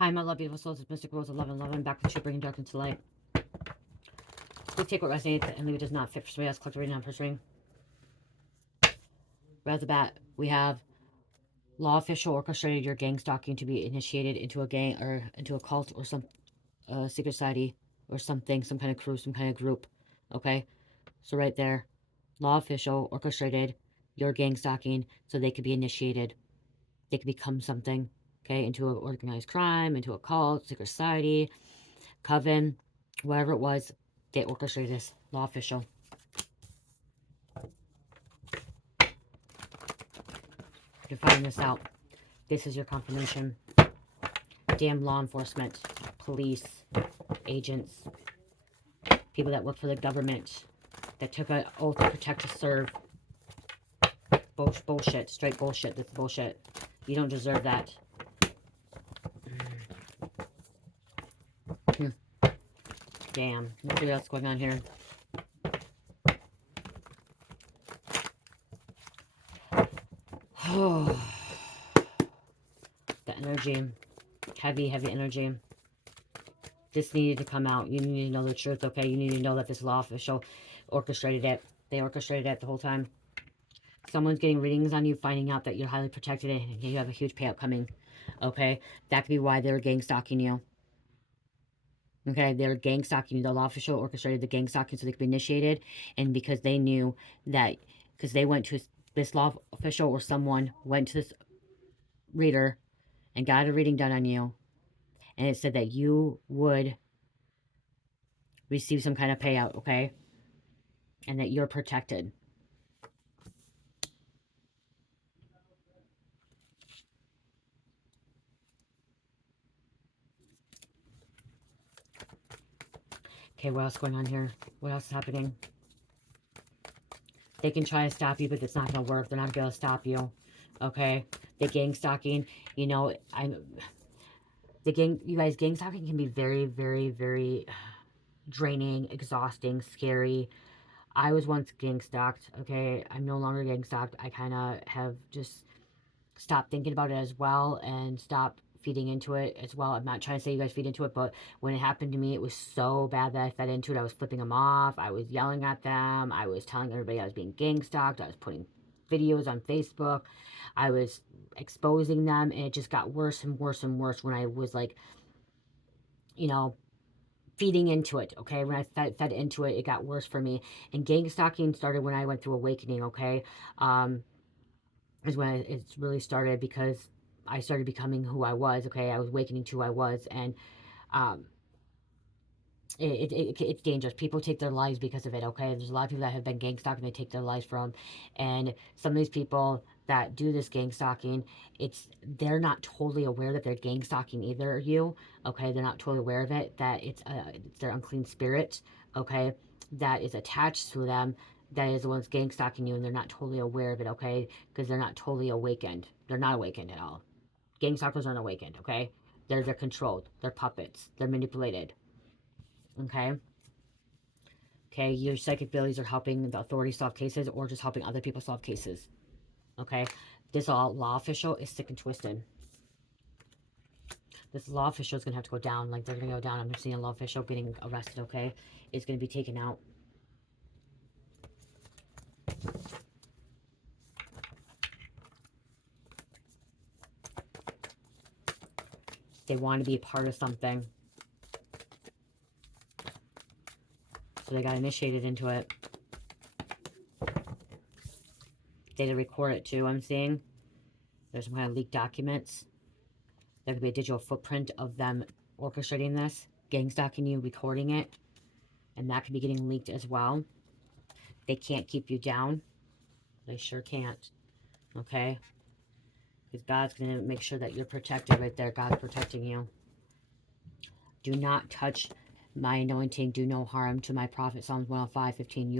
Hi, my love, beautiful souls. It's Mystic Rose 1111. Back with you, bringing dark into light. Please take what resonates and leave it does not fit for somebody else. Collect the reading on first ring. Right off the bat, we have law official orchestrated your gang stalking to be initiated into a gang or into a cult or some secret society or something, some kind of crew, some kind of group. Okay? So right there, law official orchestrated your gang stalking so they could be initiated. They could become something, okay, into an organized crime, into a cult, secret society, coven, whatever it was. They orchestrated this. Law official. You're finding this out. This is your confirmation. Damn law enforcement, police, agents, people that work for the government, that took an oath to protect, to serve. Bullshit. Straight bullshit. That's bullshit. You don't deserve that. Damn. Let's see what else is going on here. Oh, the energy. Heavy energy. This needed to come out. You need to know the truth, okay? You need to know that this law official orchestrated it. They orchestrated it the whole time. Someone's getting readings on you, finding out that you're highly protected and you have a huge payout coming, okay? That could be why they're gang stalking you. Okay, they're gang stalking you. The law official orchestrated the gang stalking so they could be initiated. And because they knew that, because they went to this law official or someone went to this reader and got a reading done on you. And it said that you would receive some kind of payout, okay? And that you're protected. Okay, what else is going on here? What else is happening? They can try to stop you, but it's not going to work. They're not going to be able to stop you. Okay? The gang stalking, you know, you guys, gang stalking can be very, very, very draining, exhausting, scary. I was once gang stalked, okay? I'm no longer gang stalked. I kind of have just stopped thinking about it as well and stopped feeding into it as well. I'm not trying to say you guys feed into it, but when it happened to me, it was so bad that I fed into it. I was flipping them off. I was yelling at them. I was telling everybody I was being gang stalked. I was putting videos on Facebook. I was exposing them, and it just got worse and worse and worse when I was like, you know, feeding into it, okay? When I fed into it, it got worse for me. And gang stalking started when I went through awakening, okay? Is when it really started, because I started becoming who I was, okay? I was awakening to who I was, and um, it's dangerous. People take their lives because of it, okay? There's a lot of people that have been gang stalked and they take their lives from, and some of these people that do this gang stalking, they're not totally aware that they're gang stalking either, you, okay? They're not totally aware of it, that it's their unclean spirit, okay, that is attached to them, that is the ones gang stalking you, and they're not totally aware of it, okay? Because they're not totally awakened. They're not awakened at all. Gang stalkers aren't awakened, okay? They're controlled. They're puppets. They're manipulated, okay? Okay, your psychic abilities are helping the authorities solve cases or just helping other people solve cases. Okay, this law official is sick and twisted. This law official is going to have to go down. Like, they're going to go down. I'm seeing a law official getting arrested, okay? It's going to be taken out. They want to be a part of something. So they got initiated into it. They had to record it too, I'm seeing. There's some kind of leaked documents. There could be a digital footprint of them orchestrating this, gang stalking you, recording it. And that could be getting leaked as well. They can't keep you down. They sure can't. Okay? Because God's going to make sure that you're protected right there. God's protecting you. Do not touch my anointing. Do no harm to my prophet. Psalms 105:15.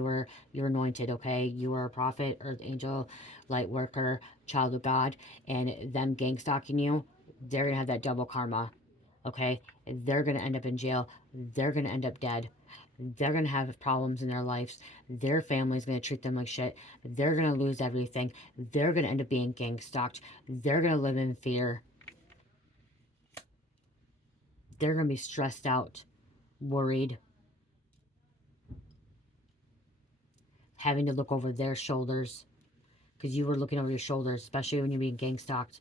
You're anointed, okay? You are a prophet, earth angel, light worker, child of God. And them gang stalking you, they're going to have that double karma. Okay? They're going to end up in jail. They're going to end up dead. They're going to have problems in their lives. Their family's going to treat them like shit. They're going to lose everything. They're going to end up being gang stalked. They're going to live in fear. They're going to be stressed out, worried, having to look over their shoulders because you were looking over your shoulders, especially when you're being gang stalked.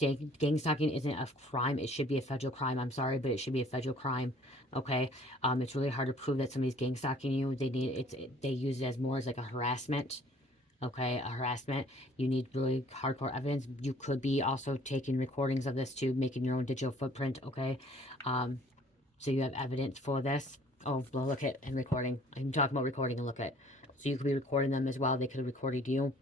Gang stalking isn't a crime. It should be a federal crime. I'm sorry, but it should be a federal crime. Okay, it's really hard to prove that somebody's gang stalking you. They use it as more as like a harassment. Okay, a harassment. You need really hardcore evidence. You could be also taking recordings of this too, making your own digital footprint. Okay, so you have evidence for this. Oh, well, look at and recording. I'm talking about recording and look at. So you could be recording them as well. They could have recorded you.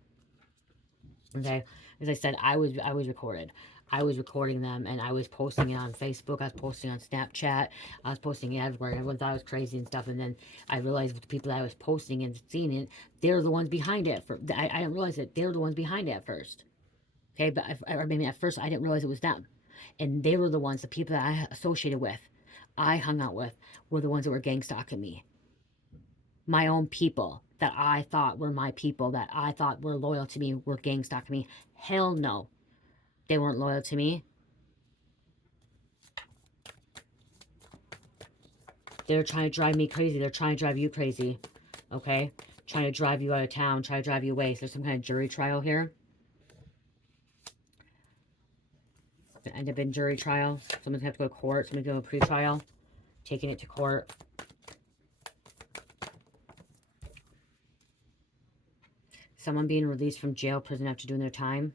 Okay, as I said, I was recorded. I was recording them and I was posting it on Facebook. I was posting on Snapchat. I was posting it everywhere. Everyone thought I was crazy and stuff. And then I realized the people that I was posting and seeing it, they're the ones behind it. I didn't realize that they're the ones behind it at first. Okay, but or maybe at first I didn't realize it was them. And they were the ones, the people that I associated with, I hung out with, were the ones that were gang stalking me. My own people that I thought were my people, that I thought were loyal to me, were gang stalking me. Hell no. They weren't loyal to me. They're trying to drive me crazy. They're trying to drive you crazy. Okay? Trying to drive you out of town. Trying to drive you away. So there's some kind of jury trial here. End up in jury trial. Someone's going to have to go to court. Someone's going to go to pre-trial. Taking it to court. Someone being released from jail, prison after doing their time.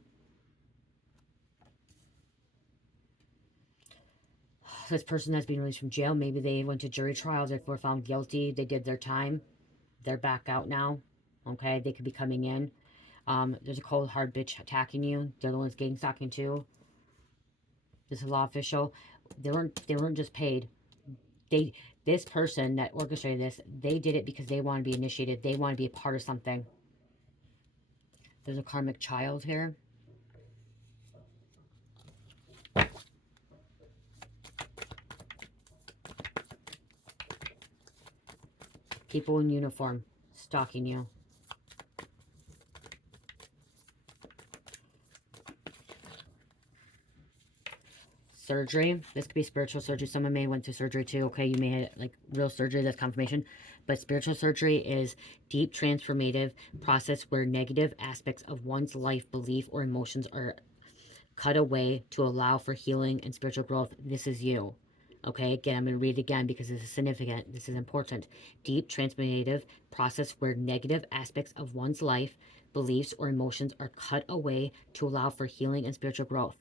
This person that's being released from jail, maybe they went to jury trials, they were found guilty, they did their time, they're back out now. Okay, they could be coming in. There's a cold hard bitch attacking you. They're the ones gang stalking too. This is a law official. They weren't just paid. This person that orchestrated this, they did it because they want to be initiated. They want to be a part of something. There's a karmic child here. People in uniform stalking you. Surgery. This could be spiritual surgery. Someone may have went through surgery too. Okay, you may have like real surgery. That's confirmation. But spiritual surgery is deep transformative process where negative aspects of one's life, belief, or emotions are cut away to allow for healing and spiritual growth. This is you. Okay, again, I'm going to read it again because this is significant. This is important. Deep transformative process where negative aspects of one's life, beliefs, or emotions are cut away to allow for healing and spiritual growth.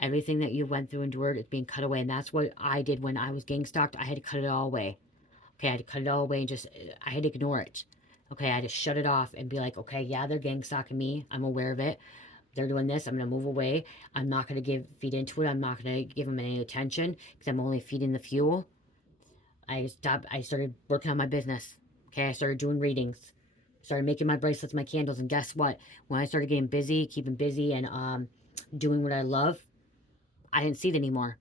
Everything that you went through, endured, is being cut away. And that's what I did when I was gang stalked. I had to cut it all away. Okay, I had to cut it all away and just, I had to ignore it. Okay, I had to shut it off and be like, okay, yeah, they're gang stalking me. I'm aware of it. They're doing this. I'm going to move away. I'm not going to feed into it. I'm not going to give them any attention because I'm only feeding the fuel. I started working on my business. Okay, I started doing readings. Started making my bracelets, my candles. And guess what? When I started getting busy, keeping busy, and doing what I love, I didn't see it anymore.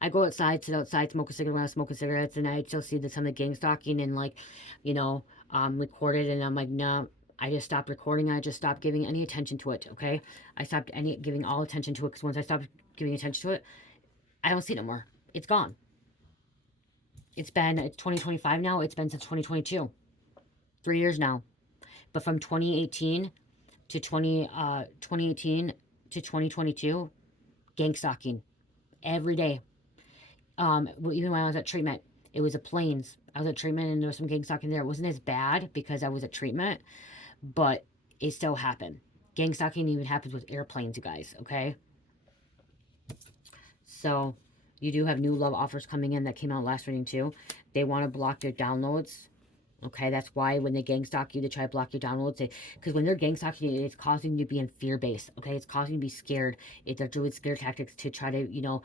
I go outside, sit outside, smoke a cigarette when I was smoking cigarettes, and I still see some of the gang stalking and like, record it, and I'm like, no, I just stopped recording. I just stopped giving any attention to it. Okay, I stopped giving all attention to it because once I stopped giving attention to it, I don't see it no more. It's gone. It's 2025 now. It's been since 2022, 3 years now. But from 2018 to 2018 to 2022, gang stalking every day. Even when I was at treatment, it was a planes. I was at treatment and there was some gang stalking there. It wasn't as bad because I was at treatment, but it still happened. Gang stalking even happens with airplanes, you guys, okay? So, you do have new love offers coming in that came out last reading too. They want to block their downloads. Okay, that's why when they gang stalk you, they try to block your downloads. Because when they're gang stalking you, it's causing you to be in fear base. Okay, it's causing you to be scared. They're doing scare tactics to try to,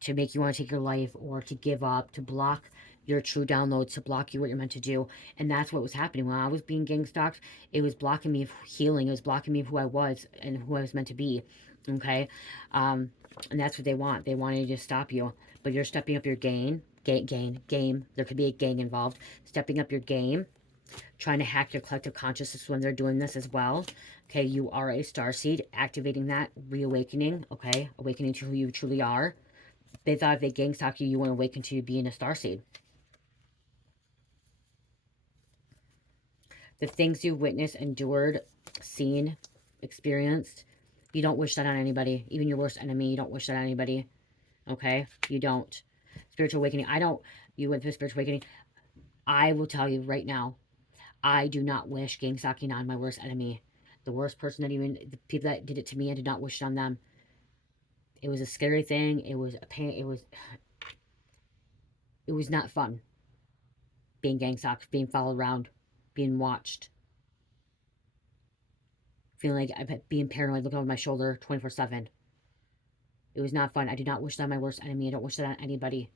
to make you want to take your life or to give up, to block your true downloads, to block you what you're meant to do. And that's what was happening. When I was being gang stalked, it was blocking me of healing. It was blocking me of who I was and who I was meant to be. Okay, and that's what they want. They want to just stop you. But you're stepping up your game. There could be a gang involved. Stepping up your game. trying to hack your collective consciousness when they're doing this as well. Okay, you are a starseed, activating that, reawakening, okay, awakening to who you truly are. They thought if they gang stalk you, you want to awaken to being a starseed. The things you've witnessed, endured, seen, experienced, you don't wish that on anybody. Even your worst enemy, you don't wish that on anybody. Okay? You don't. Spiritual awakening. I don't. You went through spiritual awakening. I will tell you right now, I do not wish gang stalking on my worst enemy. The worst person that even, the people that did it to me, I did not wish it on them. It was a scary thing. It was a pain. It was not fun. Being gang stalked, being followed around, being watched. Feeling like being paranoid, looking over my shoulder 24/7. It was not fun. I do not wish that on my worst enemy. I don't wish that on anybody.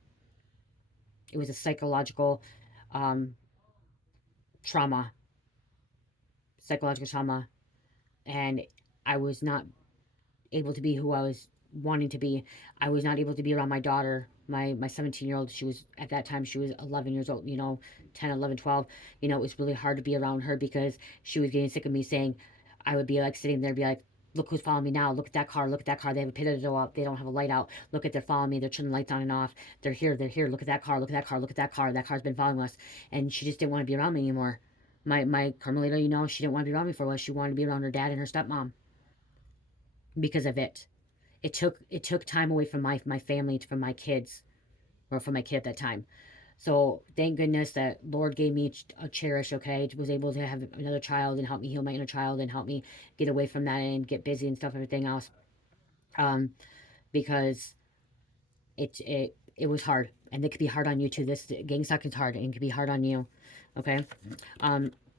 It was a psychological um, trauma. Psychological trauma. And I was not able to be who I was wanting to be. I was not able to be around my daughter, my 17-year-old. She was, at that time, she was 11 years old, 10, 11, 12. It was really hard to be around her because she was getting sick of me saying, I would be like sitting there, be like, look who's following me now. Look at that car. Look at that car. They have a pinata up. They don't have a light out. Look at, they're following me. They're turning the lights on and off. They're here. They're here. Look at that car. Look at that car. Look at that car. That car's been following us. And she just didn't want to be around me anymore. My Carmelita, she didn't want to be around me for a while. She wanted to be around her dad and her stepmom because of it. It took time away from my family, from my kids, or from my kid at that time. So thank goodness that Lord gave me a cherish, okay, was able to have another child and help me heal my inner child and help me get away from that and get busy and stuff, everything else. Because it was hard, and it could be hard on you too. This gang stalking is hard, and it could be hard on you, okay.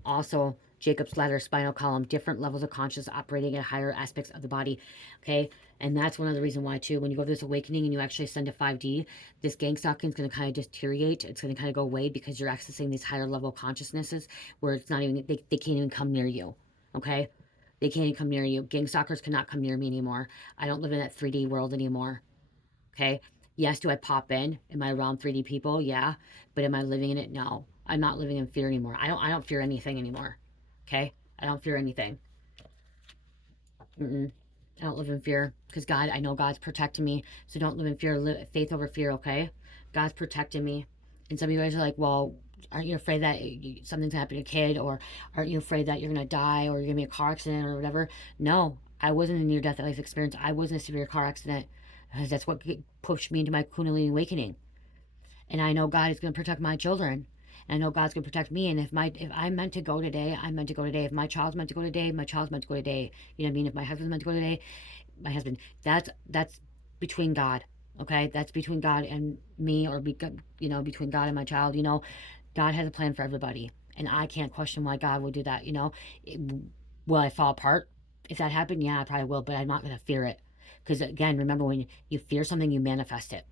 Also, Jacob's ladder, spinal column, different levels of consciousness operating at higher aspects of the body, okay. And that's one of the reasons why too, when you go through this awakening and you actually ascend to 5D, this gang stalking is going to kind of deteriorate. It's going to kind of go away because you're accessing these higher level consciousnesses where it's not even, they can't even come near you, okay. They can't even come near you. Gang stalkers cannot come near me anymore. I don't live in that 3D world anymore, okay. Yes, do I pop in? Am I around 3D people? Yeah. But am I living in it? No. I'm not living in fear anymore. I don't fear anything anymore. Okay? I don't fear anything. I don't live in fear because I know God's protecting me. So don't live in fear. Live faith over fear, okay? God's protecting me. And some of you guys are like, well, aren't you afraid that something's happening to a kid? Or aren't you afraid that you're going to die or you're going to be in a car accident or whatever? No, I wasn't a near-death life experience. I wasn't a severe car accident. That's what pushed me into my Kundalini awakening. And I know God is going to protect my children. And I know God's going to protect me. And if I'm meant to go today, I'm meant to go today. If my child's meant to go today, my child's meant to go today. You know what I mean? If my husband's meant to go today, my husband. That's between God. Okay, that's between God and me, or between God and my child. God has a plan for everybody, and I can't question why God would do that. Will I fall apart if that happened? Yeah, I probably will, but I'm not going to fear it, because again, remember, when you fear something, you manifest it.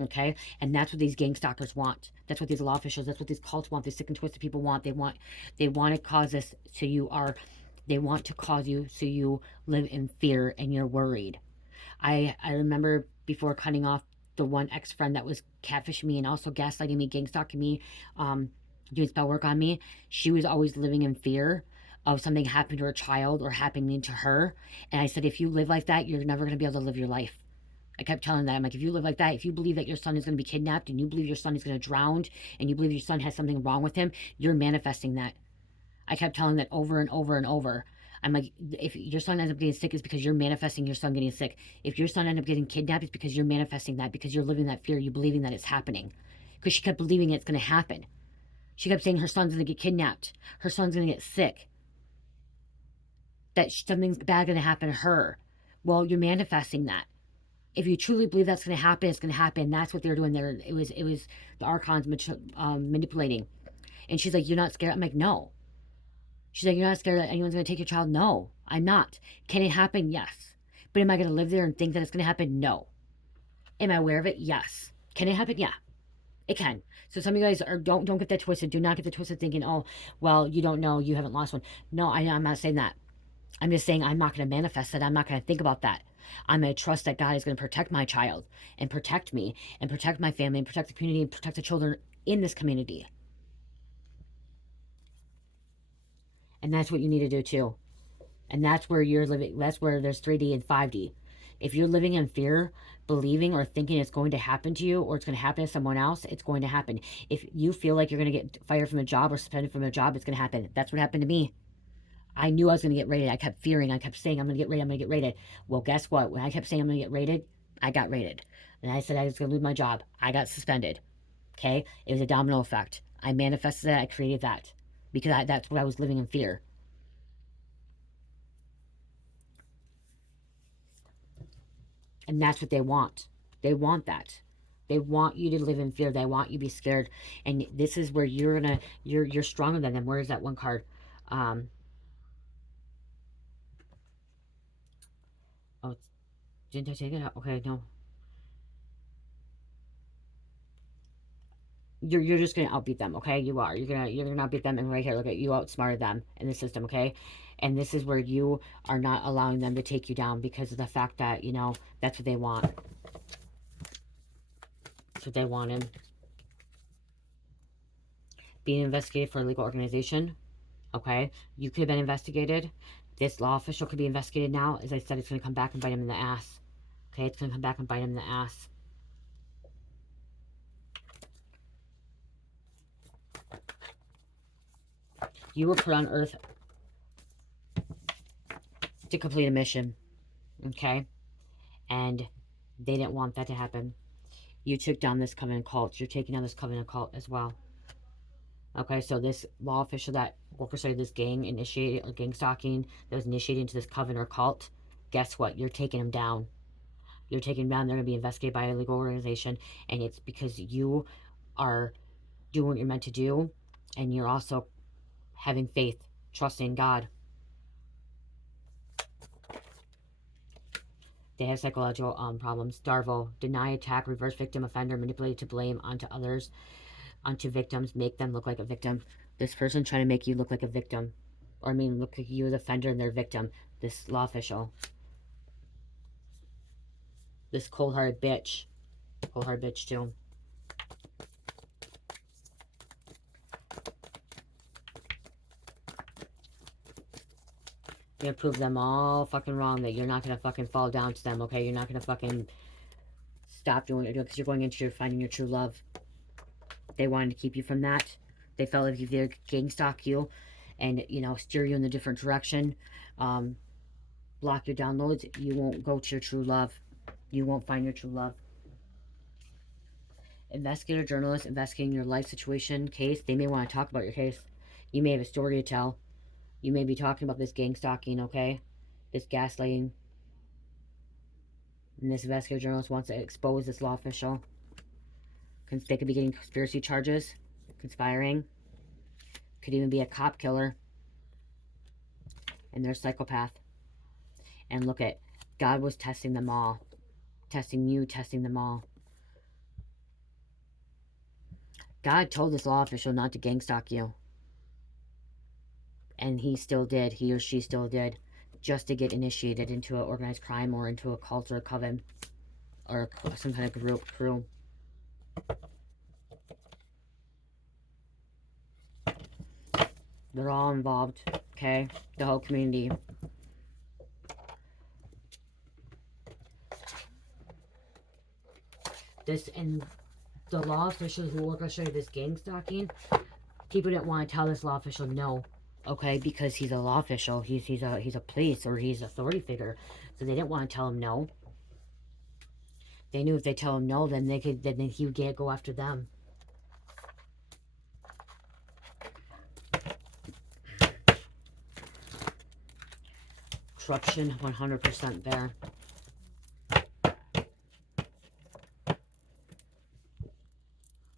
Okay, and that's what these gang stalkers want. That's what these law officials, that's what these cults want. These sick and twisted people want. They want to cause this so they want to cause you so you live in fear and you're worried. I remember before cutting off the one ex-friend that was catfishing me and also gaslighting me, gang stalking me, doing spell work on me. She was always living in fear of something happening to her child or happening to her. And I said, if you live like that, you're never going to be able to live your life. I kept telling that. I'm like, if you live like that, if you believe that your son is going to be kidnapped and you believe your son is going to drown and you believe your son has something wrong with him, you're manifesting that. I kept telling that over and over and over. I'm like, if your son ends up getting sick, it's because you're manifesting your son getting sick. If your son ends up getting kidnapped, it's because you're manifesting that, because you're living that fear. You're believing that it's happening. Because she kept believing it's going to happen. She kept saying her son's going to get kidnapped. Her son's going to get sick. That something's bad going to happen to her. Well, you're manifesting that. If you truly believe that's going to happen, it's going to happen. That's what they're doing there. It was the archons manipulating. And she's like, you're not scared? I'm like, no. She's like, you're not scared that anyone's going to take your child? No, I'm not. Can it happen? Yes. But am I going to live there and think that it's going to happen? No. Am I aware of it? Yes. Can it happen? Yeah, it can. So some of you guys don't get that twisted. Do not get the twisted thinking, oh, well, you don't know. You haven't lost one. No, I'm not saying that. I'm just saying I'm not going to manifest it. I'm not going to think about that. I'm going to trust that God is going to protect my child and protect me and protect my family and protect the community and protect the children in this community. And that's what you need to do too. And that's where you're living. That's where there's 3D and 5D. If you're living in fear, believing or thinking it's going to happen to you or it's going to happen to someone else, it's going to happen. If you feel like you're going to get fired from a job or suspended from a job, it's going to happen. That's what happened to me. I knew I was going to get raided. I kept fearing. I kept saying, I'm going to get raided. I'm going to get raided. Well, guess what? When I kept saying I'm going to get raided, I got raided. And I said I was going to lose my job. I got suspended. Okay? It was a domino effect. I manifested that. I created that. Because that's what I was living in fear. And that's what they want. They want that. They want you to live in fear. They want you to be scared. And this is where you're stronger than them. Where is that one card? Oh, didn't I take it out? Okay, no. You're just gonna outbeat them, okay? You are. You're gonna outbeat them, and right here, look at you outsmarted them in the system, okay? And this is where you are not allowing them to take you down because of the fact that, you know, that's what they want. That's what they wanted. Being investigated for a legal organization, okay? You could have been investigated. This law official could be investigated now. As I said, it's gonna come back and bite him in the ass. Okay, it's gonna come back and bite him in the ass. You were put on Earth to complete a mission, okay? And they didn't want that to happen. You took down this covenant cult. You're taking down this covenant cult as well. Okay, so this law official that orchestrated this gang initiated a gang stalking that was initiated into this coven or cult, guess what? You're taking them down. You're taking them down. They're going to be investigated by a legal organization, and it's because you are doing what you're meant to do, and you're also having faith, trusting God. They have psychological problems. Darvo, deny, attack, reverse victim, offender, manipulate to blame onto others, onto victims, make them look like a victim. This person trying to make you look like a victim. Or I mean, look like you as offender and their victim. This law official. This cold-hearted bitch. Cold-hearted bitch, too. You're gonna prove them all fucking wrong, that you're not gonna fucking fall down to them, okay? You're not gonna fucking stop doing what you're doing because you're going into finding your true love. They wanted to keep you from that. They felt like if they gang stalk you and, you know, steer you in a different direction, block your downloads, you won't go to your true love. You won't find your true love. Investigator, journalist, investigating your life situation, case. They may want to talk about your case. You may have a story to tell. You may be talking about this gang stalking, okay? This gaslighting. And this investigator journalist wants to expose this law official. They could be getting conspiracy charges, conspiring. Could even be a cop killer. And they're a psychopath. And look at, God was testing them all. Testing you, testing them all. God told this law official not to gang stalk you. And he still did. He or she still did. Just to get initiated into an organized crime or into a cult or a coven. Or some kind of group, crew. They're all involved, okay? The whole community. This, and the law officials who orchestrated this gang stalking, people didn't want to tell this law official no, okay? Because he's a law official. He's a police or he's an authority figure. So they didn't want to tell him no. They knew if they tell him no, then he would go after them. Corruption, 100% there.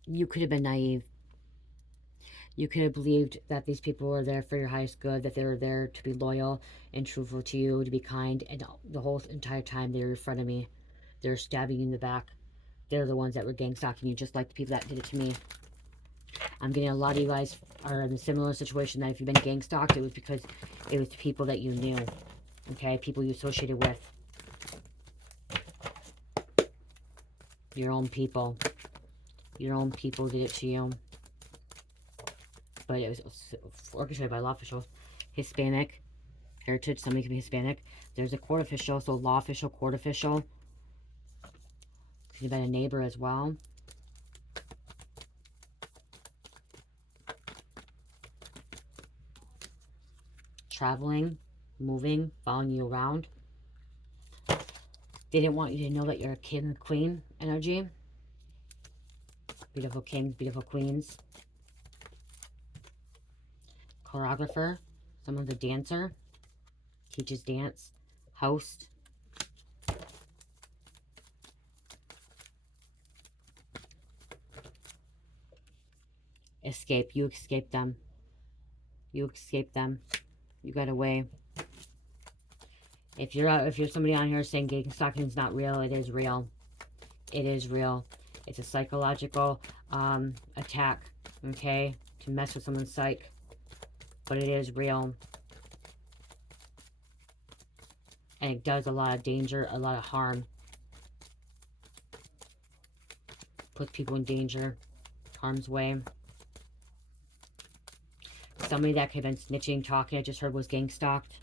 You could have been naive. You could have believed that these people were there for your highest good, that they were there to be loyal and truthful to you, to be kind, and the whole entire time they were in front of me. They were stabbing you in the back. They're the ones that were gang stalking you, just like the people that did it to me. I'm getting a lot of you guys are in a similar situation that if you've been gang stalked, it was because it was the people that you knew. Okay, people you associated with. Your own people. Your own people did it to you. But it was orchestrated by law officials. Hispanic heritage. Somebody could be Hispanic. There's a court official, so law official, court official. Could have been a neighbor as well. Traveling, moving, following you around. They didn't want you to know that you're a king and queen energy. Beautiful kings, beautiful queens. Choreographer. Someone's a dancer. Teaches dance. Host. Escape. You escaped them. You escaped them. You got away. If you're somebody on here saying Ngstalking is not real, it is real. It is real. It's a psychological attack, okay, to mess with someone's psyche. But it is real. And it does a lot of danger, a lot of harm. Puts people in danger, harm's way. Somebody that could have been snitching, talking, I just heard was gang stalked.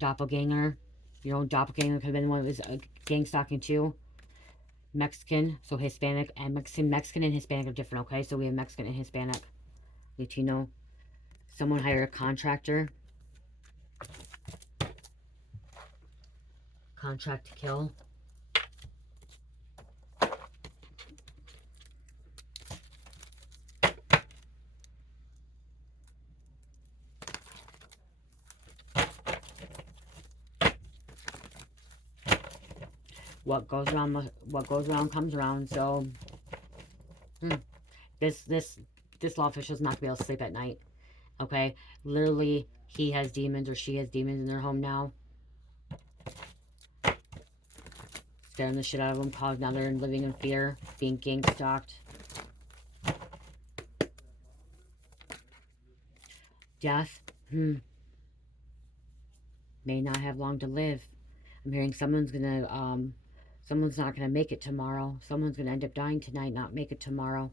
Doppelganger. Your own doppelganger could have been one that was gang stalking too. Mexican, so Hispanic and Mexican. Mexican and Hispanic are different, okay? So we have Mexican and Hispanic. Latino. Someone hired a contractor. Contract to kill. What goes around comes around. So this law official's not gonna be able to sleep at night. Okay, literally, he has demons or she has demons in their home now. Scaring the shit out of them, causing now they're living in fear, being gang stalked. Death. May not have long to live. I'm hearing someone's not gonna make it tomorrow. Someone's gonna end up dying tonight, not make it tomorrow.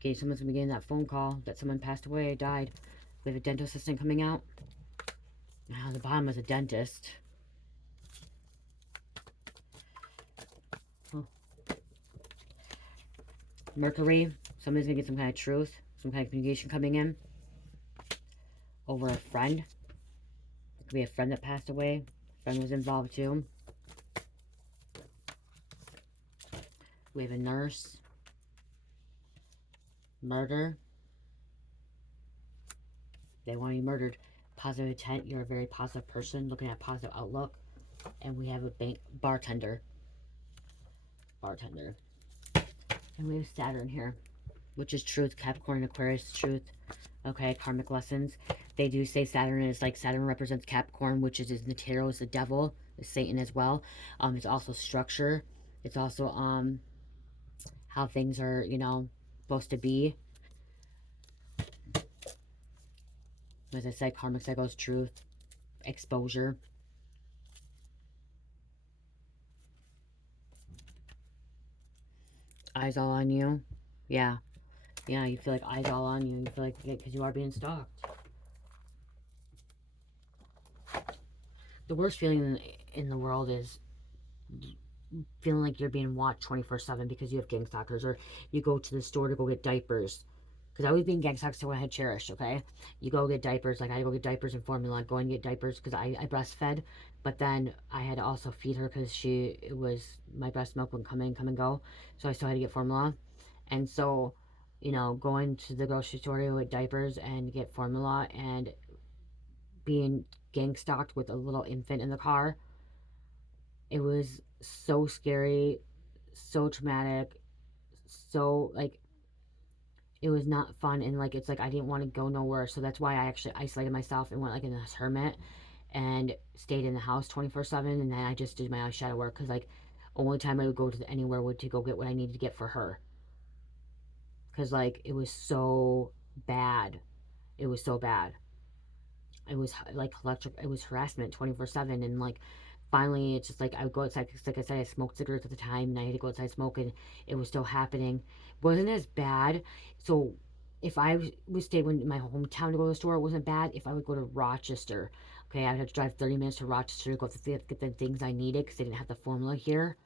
Okay, someone's gonna be getting that phone call that someone passed away, died. We have a dental assistant coming out. Now the bottom is a dentist. Oh. Mercury. Somebody's gonna get some kind of truth, some kind of communication coming in over a friend. It could be a friend that passed away. A friend was involved too. We have a nurse. Murder. They want you murdered. Positive intent. You're a very positive person, looking at positive outlook. And we have a bartender. Bartender. And we have Saturn here, which is truth. Capricorn, Aquarius, truth. Okay, karmic lessons. They do say Saturn is like, Saturn represents Capricorn, which is in the tarot is the devil, is Satan as well. It's also structure. It's also how things are, supposed to be. As I said, karmic cycles, truth, exposure. Eyes all on you. Yeah. Yeah, you feel like eyes all on you. You feel like, because you are being stalked. The worst feeling in the world is feeling like you're being watched 24/7 because you have gang stalkers, or you go to the store to go get diapers. Because I was being gang stalked, so I had cherished, okay? You go get diapers, like I go get diapers and formula, go and get diapers because I breastfed, but then I had to also feed her because my breast milk wouldn't come and go, so I still had to get formula. And so, going to the grocery store to get diapers and get formula and being gang stalked with a little infant in the car, it was so scary, so traumatic, so like it was not fun. And like it's like I didn't want to go nowhere, so that's why I actually isolated myself and went like in this hermit and stayed in the house 24/7. And then I just did my eyeshadow work because like only time I would go to anywhere would to go get what I needed to get for her, because like it was so bad. It was so bad. It was like electric. It was harassment 24/7. And like finally it's just like I would go outside because like I said, I smoked cigarettes at the time and I had to go outside smoke, and it was still happening. It wasn't as bad. So if I would stay in my hometown to go to the store, it wasn't bad. If I would go to Rochester, okay, I would have to drive 30 minutes to Rochester to go get the things I needed because they didn't have the formula here,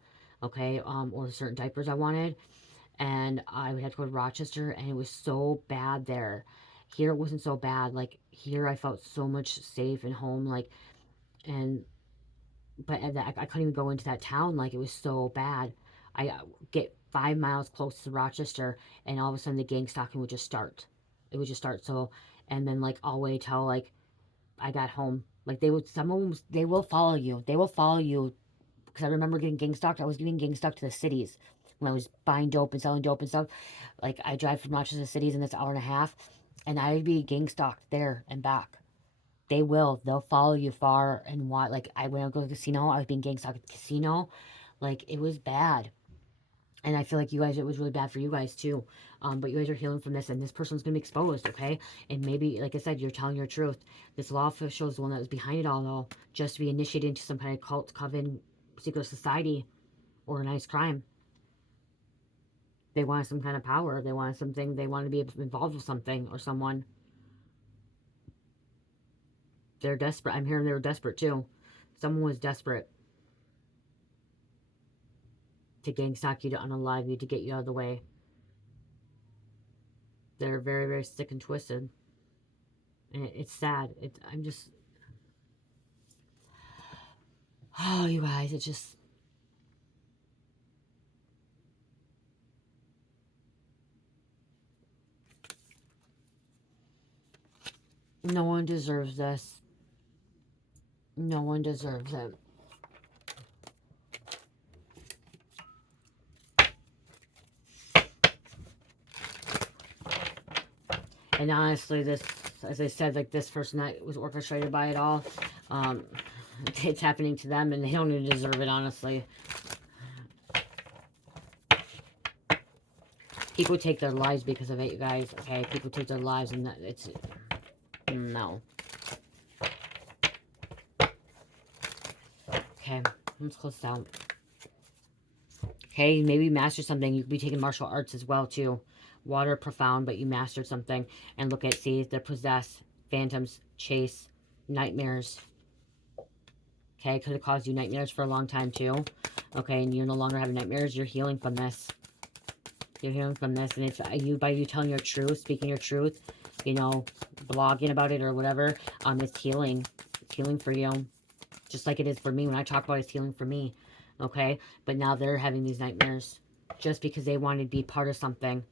okay, or certain diapers I wanted. And I would have to go to Rochester, and it was so bad there. Here it wasn't so bad. Like here, I felt so much safe and home. Like, and but I couldn't even go into that town. Like it was so bad. I get 5 miles close to Rochester, and all of a sudden the gang stalking would just start. It would just start. So, and then like all the way till like I got home. Like they would, some of them, they will follow you. They will follow you because I remember getting gang stalked. I was getting gang stalked to the cities when I was buying dope and selling dope and stuff. Like I drive from Rochester to the cities in this hour and a half, and I'd be gang stalked there and back. They will. They'll follow you far and wide. Like I when I go to the casino, I was being gang stalked at the casino. Like it was bad. And I feel like you guys, it was really bad for you guys too. But you guys are healing from this, and this person's gonna be exposed, okay? And maybe, like I said, you're telling your truth. This law official is the one that was behind it all, though, just to be initiated into some kind of cult, coven, secret society, organized crime. They wanted some kind of power. They wanted something. They wanted to be involved with something or someone. They're desperate. I'm hearing they were desperate too. Someone was desperate to gang stalk you, to unalive you, to get you out of the way. They're very, very sick and twisted. And it's sad. I'm just, oh, you guys, it just, no one deserves this. No one deserves it. And honestly, this, as I said, like this person that was orchestrated by it all, it's happening to them and they don't even deserve it, honestly. People take their lives because of it, you guys, okay? People take their lives and it's, no. Okay, let's close this out. Okay, maybe you mastered something. You could be taking martial arts as well, too. Water, profound, but you mastered something. And look at, see, they're possessed. Phantoms, chase, nightmares. Okay, could have caused you nightmares for a long time, too. Okay, and you're no longer having nightmares. You're healing from this. You're healing from this. And it's you, by you telling your truth, speaking your truth, you know, blogging about it or whatever, it's healing. It's healing for you. Just like it is for me. When I talk about it, it's healing for me. Okay? But now they're having these nightmares. Just because they wanted to be part of something.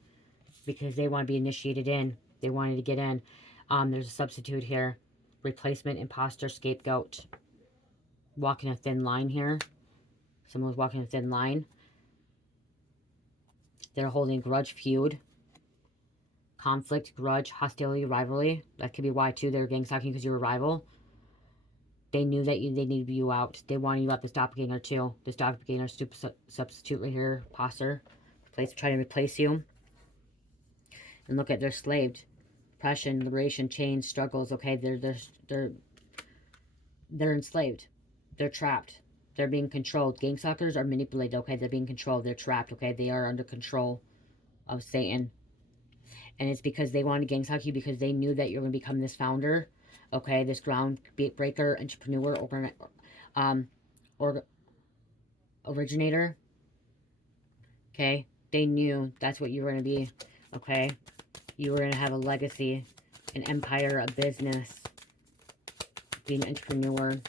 Because they want to be initiated in. They wanted to get in. There's a substitute here. Replacement, imposter, scapegoat. Walking a thin line here. Someone was walking a thin line. They're holding grudge, feud. Conflict, grudge, hostility, rivalry. That could be why, too. They're gang stalking because you're a rival. They knew that they needed you out. They wanted you out, this doppelganger too. This doppelganger substitute right here, imposter. Trying to replace you. And look at, they're slaved. Oppression, liberation, chains, struggles. Okay, they're enslaved. They're trapped. They're being controlled. Gang stalkers are manipulated. Okay, they're being controlled. They're trapped. Okay, they are under control of Satan. And it's because they wanted to gang stalk you because they knew that you're going to become this founder. Okay, this groundbreaker, entrepreneur, originator. Okay, they knew that's what you were going to be. Okay, you were going to have a legacy, an empire, a business, being an entrepreneur,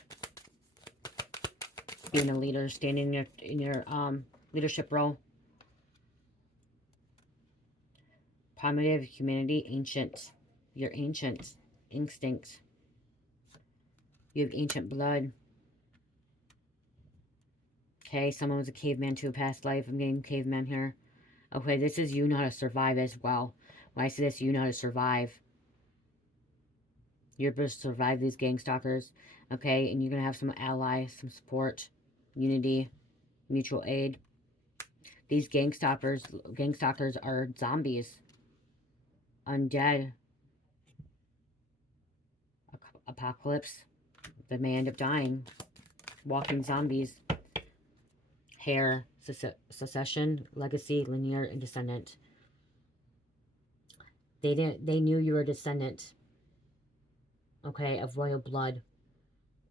being a leader, standing in your leadership role. Primitive humanity, ancient. You're ancient. Instincts. You have ancient blood. Okay, someone was a caveman to a past life. I'm getting caveman here. Okay, this is you know how to survive as well. When I say this, you know how to survive. You're able to survive these gang stalkers. Okay, and you're going to have some allies, some support, unity, mutual aid. These gang stalkers are zombies. Undead. Apocalypse. They may end up dying. Walking zombies. Hair, succession, legacy, linear, and descendant. They knew you were a descendant, okay, of royal blood,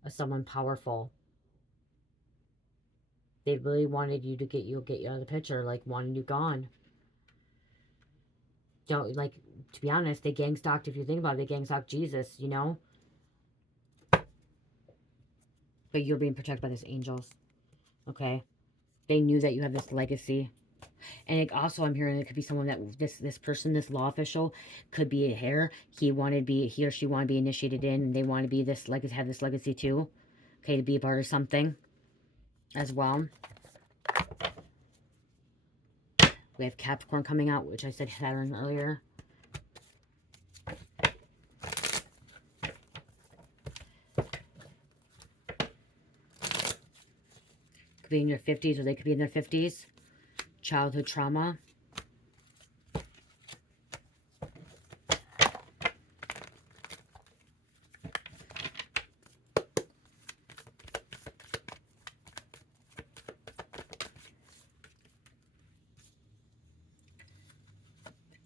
of someone powerful. They really wanted you to get you out of the picture, like wanted you gone. Don't, like, to be honest, they gang stalked, if you think about it, they gang stalked Jesus, you know? But you're being protected by these angels, okay? They knew that you have this legacy. And it also, I'm hearing it could be someone that this person, this law official, could be a heir. He or she wanted to be initiated in, and they want to be this, like, have this legacy too, okay, to be a part of something as well. We have Capricorn coming out, which I said Saturn earlier. Could be in your 50s, or they could be in their 50s. Childhood trauma.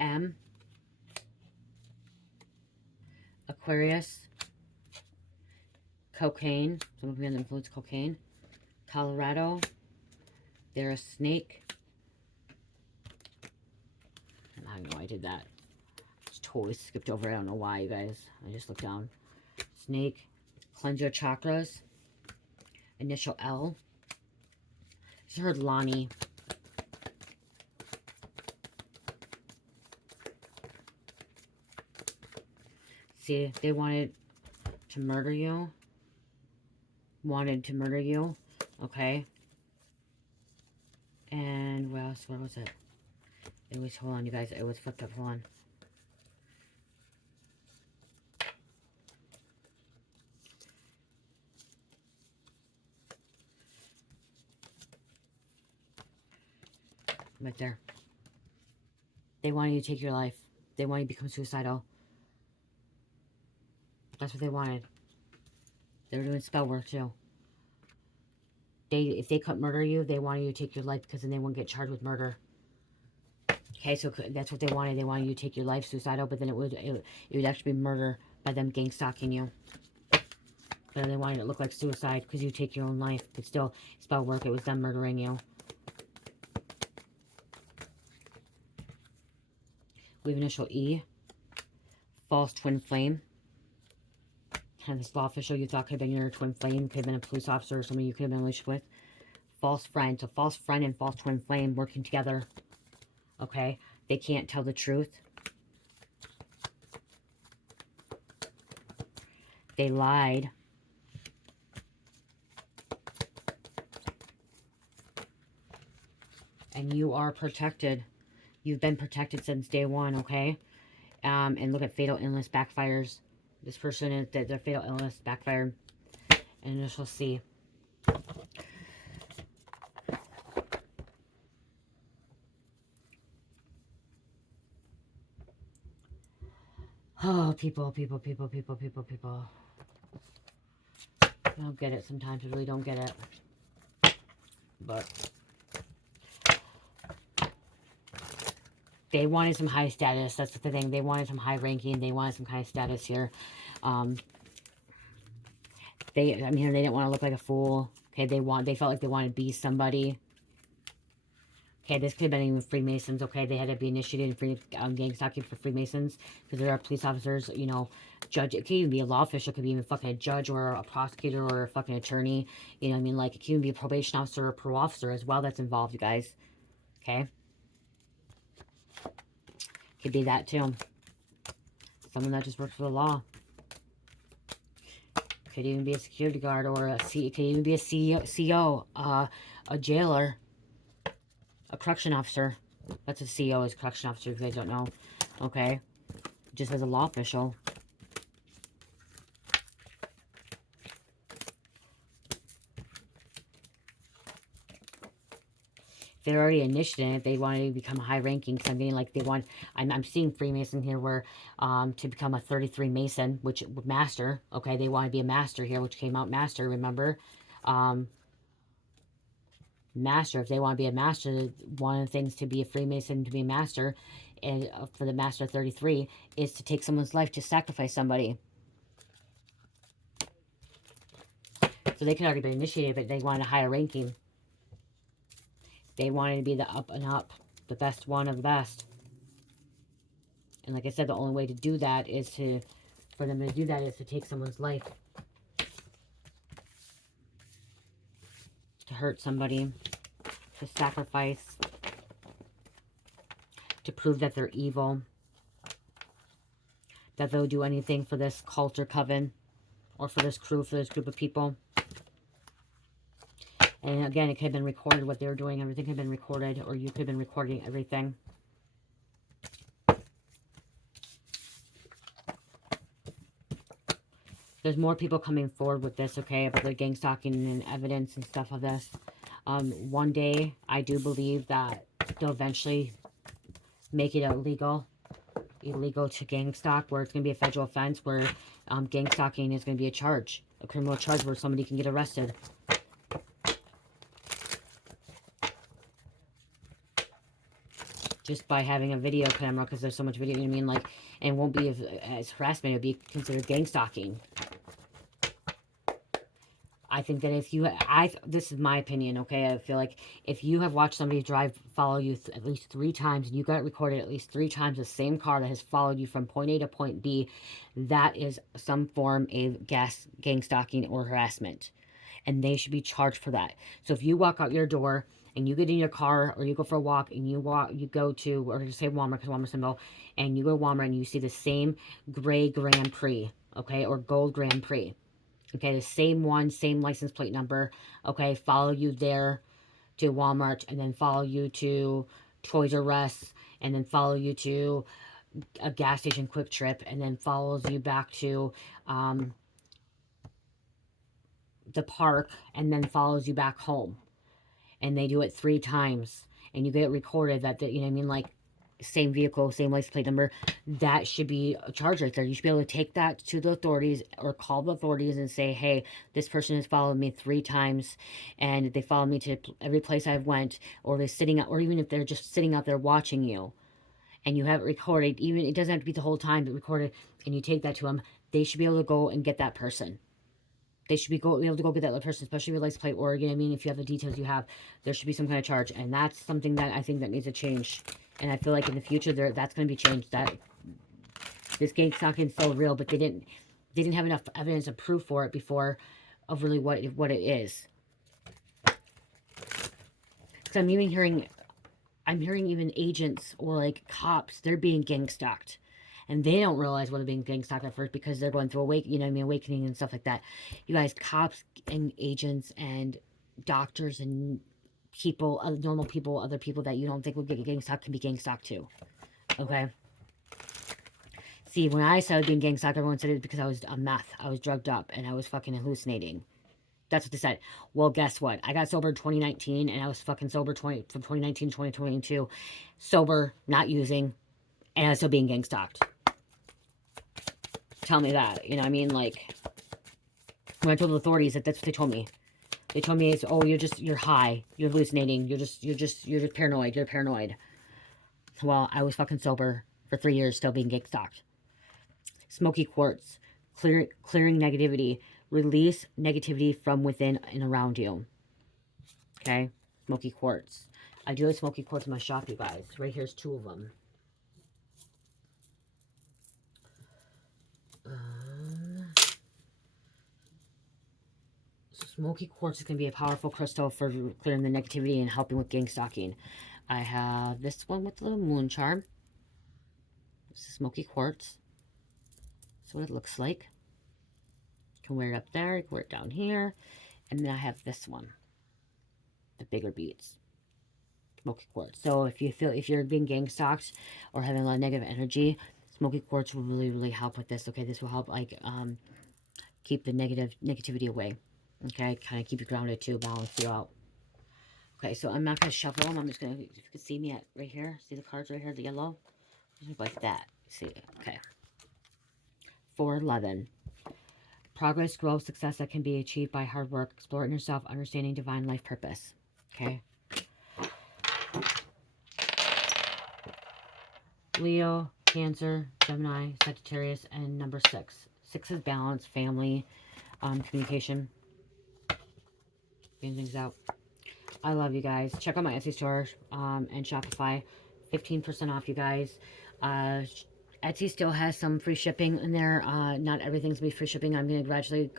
M. Aquarius. Cocaine. Someone could be under the influence of cocaine. Colorado. They're a snake. I don't know why I did that. Just totally skipped over it. I don't know why, you guys. I just looked down. Snake. Cleanse your chakras. Initial L. I just heard Lonnie. See, they wanted to murder you. Wanted to murder you. Okay. And what else? Where was it? It was, hold on, you guys. It was flipped up. Hold on. Right there. They wanted you to take your life. They wanted you to become suicidal. That's what they wanted. They were doing spell work too. If they couldn't murder you, they wanted you to take your life, because then they wouldn't get charged with murder. Okay, so that's what they wanted. They wanted you to take your life suicidal, but then it would actually be murder by them gang stalking you. But they wanted it to look like suicide because you take your own life, but still spell work. It was them murdering you. We have initial E. False twin flame. And this law official you thought could have been your twin flame, could have been a police officer or somebody you could have been in a relationship with. False friend. So false friend and false twin flame working together. Okay? They can't tell the truth. They lied. And you are protected. You've been protected since day one, okay? And look at fatal illness backfires. This person is their fatal illness backfired. And initial C. Oh, people. I don't get it sometimes. I really don't get it. But they wanted some high status. That's the thing. They wanted some high ranking. They wanted some high status here. They didn't want to look like a fool. Okay, they felt like they wanted to be somebody. Okay, this could have been even Freemasons. Okay, they had to be initiated in gang stalking for Freemasons, because there are police officers, you know, judge. It could even be a law official. It could be even fucking a judge or a prosecutor or a fucking attorney. You know what I mean? Like, it could even be a probation officer or a parole officer as well that's involved, you guys. Okay? Could be that too. Someone that just works for the law. Could even be a security guard or it could even be a CEO, a jailer, a correction officer. That's a CEO, is a correction officer, if you guys don't know. Okay? Just as a law official. They're already initiated. They want to become high ranking, because I'm getting like I'm seeing Freemason here where to become a 33 Mason, which master. Okay, they want to be a master here, which came out master, remember? Master, if they want to be a master, one of the things to be a Freemason, to be a master, and for the Master 33, is to take someone's life, to sacrifice somebody. So they could already be initiated, but they wanted a higher ranking. They wanted to be the up and up, the best one of the best. And like I said, the only way to do that is to, for them to do that, is to take someone's life. To hurt somebody. To sacrifice. To prove that they're evil. That they'll do anything for this cult or coven. Or for this crew, for this group of people. And again, it could have been recorded what they were doing. Everything could have been recorded. Or you could have been recording everything. There's more people coming forward with this, okay, about the gang stalking and evidence and stuff of this. One day, I do believe that they'll eventually make it illegal to gang stalk, where it's going to be a federal offense, where gang stalking is going to be a criminal charge where somebody can get arrested. Just by having a video camera, because there's so much video, you know what I mean, like, and it won't be as harassment, it'll be considered gang stalking. I think that if you, this is my opinion, okay? I feel like if you have watched somebody follow you at least 3 times, and you got it recorded at least 3 times, the same car that has followed you from point A to point B, that is some form of gang stalking or harassment. And they should be charged for that. So if you walk out your door and you get in your car, or you go for a walk and you go to, or just say Walmart, because Walmart's symbol, and you go to Walmart and you see the same gray Grand Prix, okay, or gold Grand Prix. Okay, the same one, same license plate number. Okay, follow you there to Walmart, and then follow you to Toys R Us, and then follow you to a gas station Quick Trip, and then follows you back to the park, and then follows you back home. And they do it 3 times, and you get it recorded that, you know what I mean, like, same vehicle, same license plate number. That should be a charge right there. You should be able to take that to the authorities, or call the authorities and say, hey, this person has followed me 3 times, and they followed me to every place I've went, or they're sitting out, or even if they're just sitting out there watching you, and you have it recorded, even, it doesn't have to be the whole time, but recorded, and you take that to them, they should be able to go and get that person. They should be able to go get that person, especially with license plate, or, you know what I mean, if you have the details you have, there should be some kind of charge. And that's something that I think that needs to change. And I feel like in the future, that's going to be changed. That this gang stalking is so real, but they didn't have enough evidence and proof for it before of really what it is. Because I'm hearing even agents or like cops, they're being gang stalked. And they don't realize what they're being gang stalked at first, because they're going through awakening and stuff like that. You guys, cops and agents and doctors and people, normal people, other people that you don't think would get gang stalked can be gang stalked too. Okay? See, when I started being gang stalked, everyone said it because I was on meth. I was drugged up and I was fucking hallucinating. That's what they said. Well, guess what? I got sober in 2019, and I was fucking sober from 2019 to 2022. Sober, not using, and I was still being gang stalked. Tell me that. You know what I mean? Like, when I told the authorities, that's what they told me. They told me, it's, oh, you're high. You're hallucinating. You're just paranoid. You're paranoid. Well, I was fucking sober for 3 years, still being gang stalked. Smoky quartz. Clearing negativity. Release negativity from within and around you. Okay? Smoky quartz. I do have smoky quartz in my shop, you guys. Right here's 2 of them. Smoky quartz is going to be a powerful crystal for clearing the negativity and helping with gang stalking. I have this one with the little moon charm. This is smoky quartz. That's what it looks like. You can wear it up there. You can wear it down here. And then I have this one. The bigger beads. Smoky quartz. So if you're being gang stalked or having a lot of negative energy, smoky quartz will really, really help with this. Okay, this will help, like, keep the negativity away. Okay, kind of keep you grounded too, balance you out. Okay, so I'm not going to shuffle them. I'm just going to, if you can see me right here, see the cards right here, the yellow? Just like that. See, okay. 411. Progress, growth, success that can be achieved by hard work, exploring yourself, understanding divine life purpose. Okay. Leo, Cancer, Gemini, Sagittarius, and number 6. 6 is balance, family, communication, getting things out. I love you guys. Check out my Etsy store and Shopify. 15% off, you guys. Etsy still has some free shipping in there. Not everything's going to be free shipping. I'm going to gradually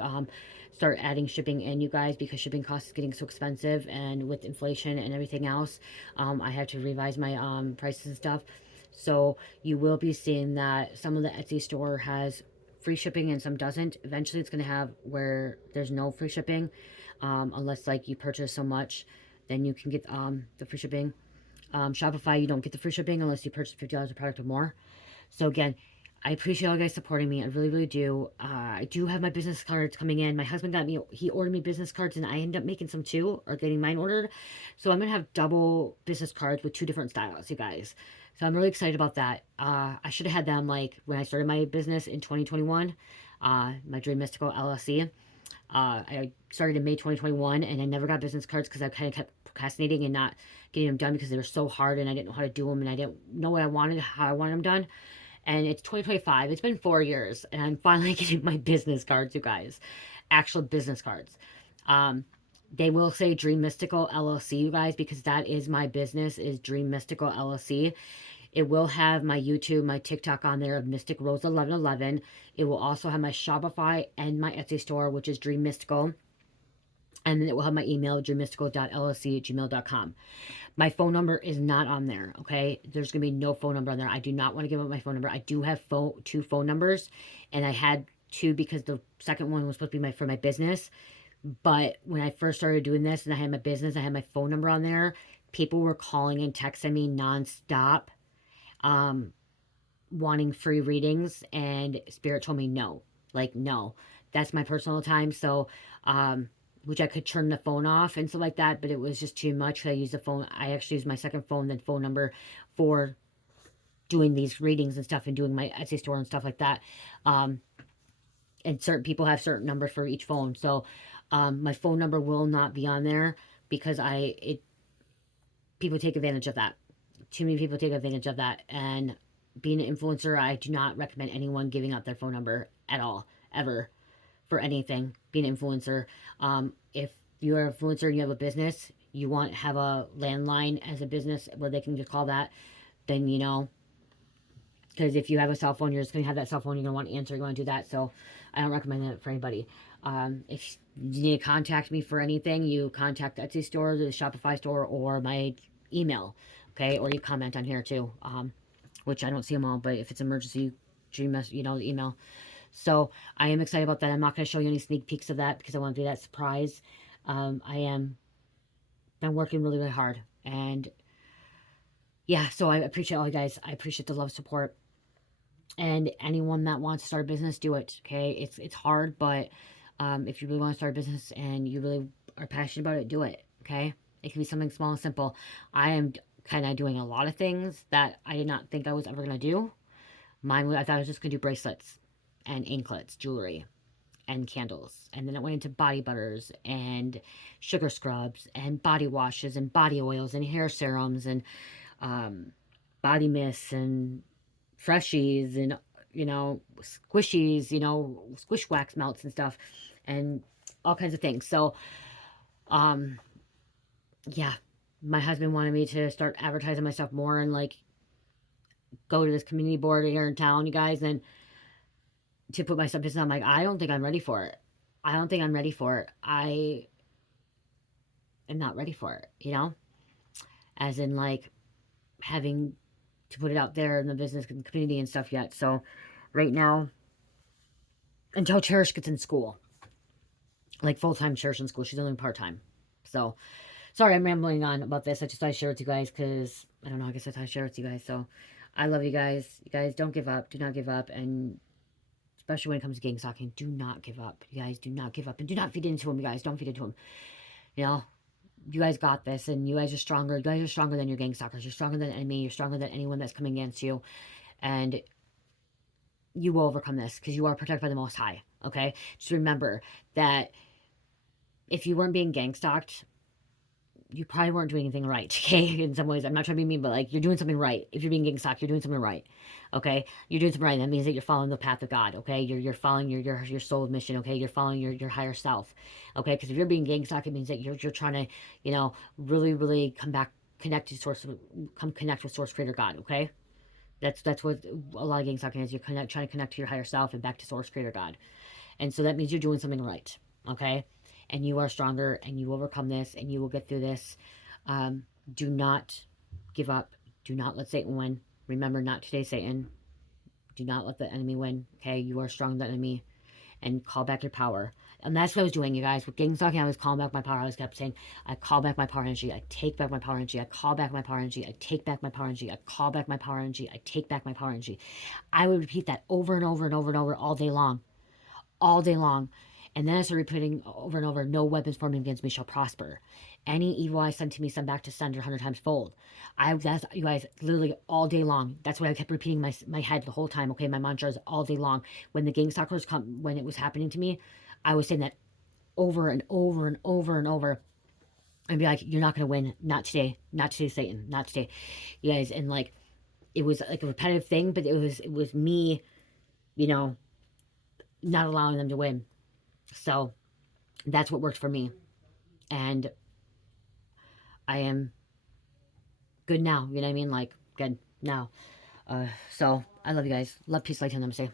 start adding shipping in, you guys, because shipping costs is getting so expensive. And with inflation and everything else, I have to revise my prices and stuff. So you will be seeing that some of the Etsy store has free shipping and some doesn't. Eventually it's going to have where there's no free shipping, unless like you purchase so much, then you can get the free shipping. Shopify, you don't get the free shipping unless you purchase $50 of product or more. So again, I appreciate all you guys supporting me. I really, really do. I do have my business cards coming in. My husband he ordered me business cards, and I ended up making some too, or getting mine ordered. So I'm going to have double business cards with 2 different styles, you guys. So I'm really excited about that. I should have had them like when I started my business in 2021, my DreamMystical.LLC. I started in May 2021, and I never got business cards because I kind of kept procrastinating and not getting them done because they were so hard, and I didn't know how to do them, and I didn't know what I wanted, how I wanted them done. And it's 2025. It's been 4 years, and I'm finally getting my business cards, you guys. Actual business cards. They will say Dream Mystical LLC, you guys, because that is my business, is Dream Mystical LLC. It will have my YouTube, my TikTok on there of Mystic Rose 1111. It will also have my Shopify and my Etsy store, which is Dream Mystical. And then it will have my email, dreammystical.llc@gmail.com. My phone number is not on there, okay? There's going to be no phone number on there. I do not want to give up my phone number. I do have 2 phone numbers, and I had 2 because the second one was supposed to be for my business. But when I first started doing this and I had my business, I had my phone number on there. People were calling and texting me nonstop, wanting free readings, and Spirit told me no. Like, no. That's my personal time. So, which I could turn the phone off and stuff like that, but it was just too much. I used the phone. I actually used my second phone, then phone number for doing these readings and stuff and doing my Etsy store and stuff like that. And certain people have certain numbers for each phone. So, my phone number will not be on there because people take advantage of that. Too many people take advantage of that. And being an influencer, I do not recommend anyone giving out their phone number at all, ever, for anything. Being an influencer, if you're an influencer and you have a business, you want to have a landline as a business where they can just call that, then because if you have a cell phone, you're just going to have that cell phone, you're going to want to answer, you want to do that. So I don't recommend that for anybody. If you need to contact me for anything, you contact the Etsy store, the Shopify store, or my email, okay? Or you comment on here too, which I don't see them all, but if it's emergency, dream mess, the email. So I am excited about that. I'm not going to show you any sneak peeks of that because I want to do that surprise. Been working really, really hard. And yeah, so I appreciate all you guys. I appreciate the love, support. And anyone that wants to start a business, do it. Okay, it's hard, but if you really want to start a business and you really are passionate about it, do it. Okay, it can be something small and simple. I am kind of doing a lot of things that I did not think I was ever gonna do. I thought I was just gonna do bracelets and anklets, jewelry, and candles, and then it went into body butters and sugar scrubs and body washes and body oils and hair serums and body mists and freshies and squishies, squish wax melts and stuff, and all kinds of things. So yeah, my husband wanted me to start advertising myself more and like go to this community board here in town, you guys, and to put myself business. I'm like, I don't think I'm ready for it. I don't think I'm ready for it. I am not ready for it, as in like having to put it out there in the business community and stuff yet. So right now, until Cherish gets in school, like full-time Cherish in school, she's only part-time. So sorry, I'm rambling on about this. I just thought I'd share it with you guys because I don't know, I guess I thought I'd share it with you guys. So I love you guys. You guys don't give up. Do not give up. And especially when it comes to Ngstalking, do not give up. You guys do not give up. And do not feed into him, you guys. Don't feed into him. You guys got this, and you guys are stronger. You guys are stronger than your gang stalkers. You're stronger than enemy. You're stronger than anyone that's coming against you. And you will overcome this because you are protected by the Most High, okay? Just remember that if you weren't being gang stalked, you probably weren't doing anything right, okay? In some ways, I'm not trying to be mean, but like you're doing something right. If you're being gang stalked, you're doing something right, okay? You're doing something right. That means that you're following the path of God, okay? You're following your soul mission, okay? You're following your higher self, okay? Because if you're being gang stalked, it means that you're trying to, you know, really come back, connect to source, come connect with source creator God, okay? That's what a lot of gang stalking is. You're trying to connect to your higher self and back to source creator God. And so that means you're doing something right, okay? And you are stronger and you overcome this and you will get through this. Do not give up. Do not let Satan win. Remember, not today, Satan. Do not let the enemy win, okay? You are stronger than the enemy, and call back your power. And that's what I was doing, you guys. With gang stalking, I was calling back my power. I was kept saying, I call back my power energy. I take back my power energy. I call back my power energy. I take back my power energy. I call back my power energy. I take back my power energy. I would repeat that over and over and over and over all day long, all day long. And then I started repeating over and over, no weapons formed against me shall prosper. Any evil I send to me, send back to sender 100 times fold. That's, you guys, literally all day long. That's what I kept repeating my head the whole time. Okay, my mantras all day long. When the gang stalkers come, when it was happening to me, I was saying that over and over and over and over. And be like, you're not going to win. Not today, Satan. Not today. You guys, and like, it was like a repetitive thing, but it was me, you know, not allowing them to win. So that's what worked for me. And I am good now. You know what I mean? Like, good now. So I love you guys. Love, peace, light, and namaste.